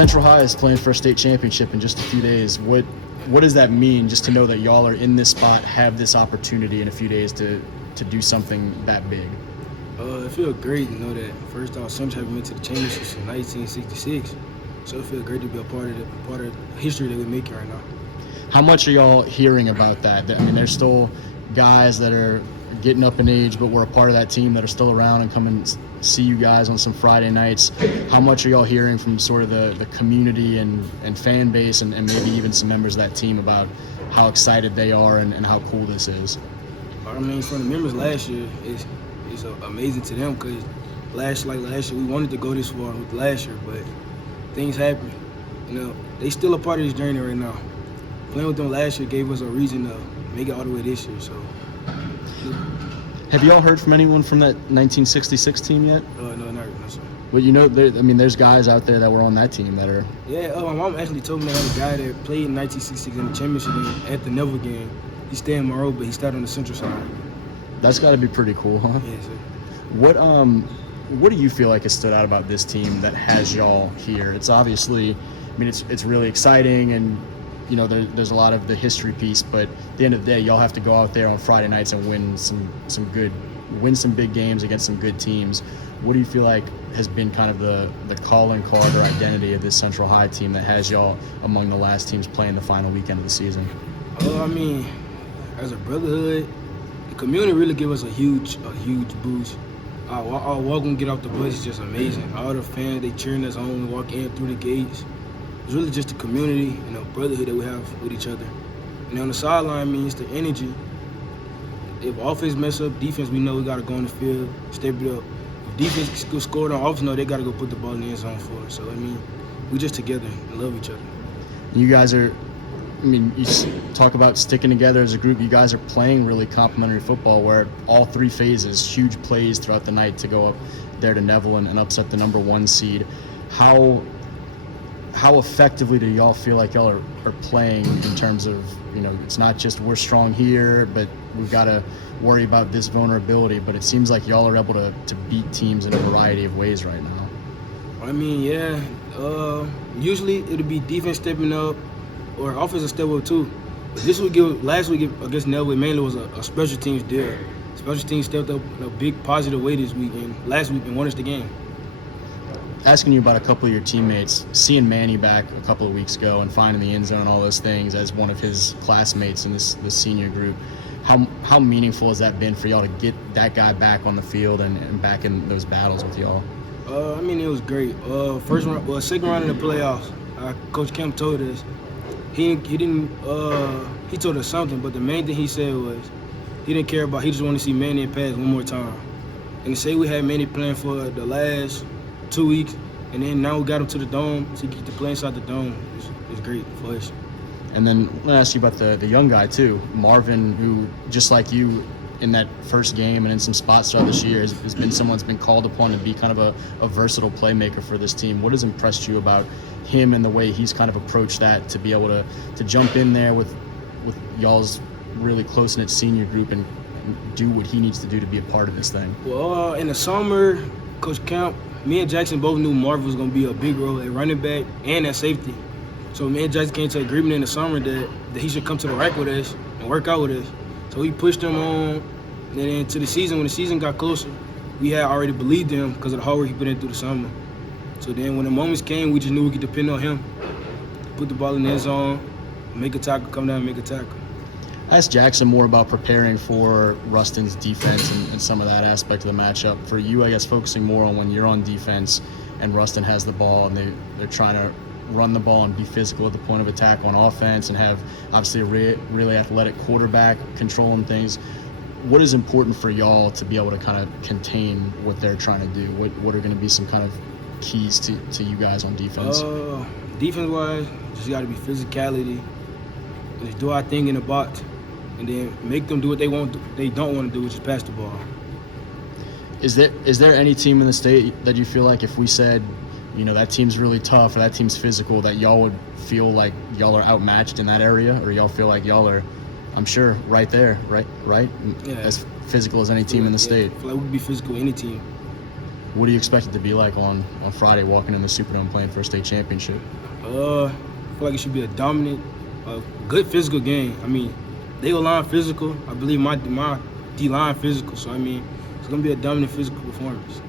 Central High is playing for a state championship in just a few days. What does that mean, just to know that y'all are in this spot, have this opportunity in a few days to do something that big? It feels great to know that first off, Central haven't been to the championships in 1966. So it feels great to be a part of the history that we're making right now. How much are y'all hearing about that? I mean, there's still guys that are getting up in age, but we're a part of that team that are still around and come and see you guys on some Friday nights. How much are y'all hearing from sort of the community and fan base and maybe even some members of that team about how excited they are and how cool this is? I mean, from the members last year, it's amazing to them because last year we wanted to go this far with last year, but things happen. They still a part of this journey right now. Playing with them last year gave us a reason to make it all the way this year. So. Have y'all heard from anyone from that 1966 team yet? No, no, sir. Well, there's guys out there that were on that team that are. Yeah, my mom actually told me that a guy that played in 1966 in the championship game at the Neville game. He stayed in Monroe, but he started on the Central side. That's got to be pretty cool, huh? Yeah, sir. What do you feel like has stood out about this team that has y'all here? It's obviously, it's really exciting, and there's a lot of the history piece, but at the end of the day, y'all have to go out there on Friday nights and win some big games against some good teams. What do you feel like has been kind of the calling card or identity of this Central High team that has y'all among the last teams playing the final weekend of the season? As a brotherhood, the community really give us a huge boost. Our welcome get off the bus is just amazing. All the fans, they cheering us on when we walk in through the gates. It's really just the community and the brotherhood that we have with each other. And on the sideline means the energy. If offense mess up, defense, we know we got to go on the field, step it up. If defense can score on offense, they got to go put the ball in the end zone for us. So, we just together and love each other. You guys are, you talk about sticking together as a group. You guys are playing really complimentary football where all three phases, huge plays throughout the night to go up there to Neville and upset the number 1 seed. How effectively do y'all feel like y'all are playing in terms of, it's not just we're strong here, but we've got to worry about this vulnerability, but it seems like y'all are able to beat teams in a variety of ways right now. Usually it'll be defense stepping up or offense will step up too. But last week against Neville, mainly was a special teams deal. Special teams stepped up in a big positive way this week and last week and won us the game. Asking you about a couple of your teammates, seeing Manny back a couple of weeks ago and finding the end zone and all those things as one of his classmates in this senior group, how meaningful has that been for y'all to get that guy back on the field and back in those battles with y'all? It was great. Second round in the playoffs, Coach Kemp told us he told us something, but the main thing he said was he didn't care about. He just wanted to see Manny pass one more time. And to say we had Manny playing for the last 2 weeks, and then now we got him to the dome, so he get to play inside the dome. It's great for us. And then I'm going to ask you about the young guy too, Marvin, who just like you in that first game and in some spots throughout this year has been someone that's been called upon to be kind of a versatile playmaker for this team. What has impressed you about him and the way he's kind of approached that to be able to jump in there with y'all's really close-knit senior group and do what he needs to do to be a part of this thing? Well, in the summer, Coach Kemp, me and Jackson both knew Marvin was going to be a big role at running back and at safety. So me and Jackson came to an agreement in the summer that he should come to the rack with us and work out with us. So we pushed him on, and then to the season, when the season got closer, we had already believed him because of the hard work he put in through the summer. So then when the moments came, we just knew we could depend on him. Put the ball in the end zone, make a tackle, come down and make a tackle. I asked Jackson more about preparing for Ruston's defense and some of that aspect of the matchup. For you, I guess, focusing more on when you're on defense and Ruston has the ball and they're trying to run the ball and be physical at the point of attack on offense and have, obviously, a really athletic quarterback controlling things. What is important for y'all to be able to kind of contain what they're trying to do? What are going to be some kind of keys to you guys on defense? Defense-wise, just got to be physicality. And just do our thing in the box. And then make them do what they don't want to do, which is pass the ball. Is there any team in the state that you feel like if we said, that team's really tough or that team's physical, that y'all would feel like y'all are outmatched in that area, or y'all feel like y'all are, I'm sure, right there, right? Yeah. As physical as any team in the state? I feel like we could be physical with any team. What do you expect it to be like on Friday, walking in the Superdome playing for a state championship? I feel like it should be a dominant, good physical game. I mean, they O-line physical. I believe my D-line physical. So, I mean, it's going to be a dominant physical performance.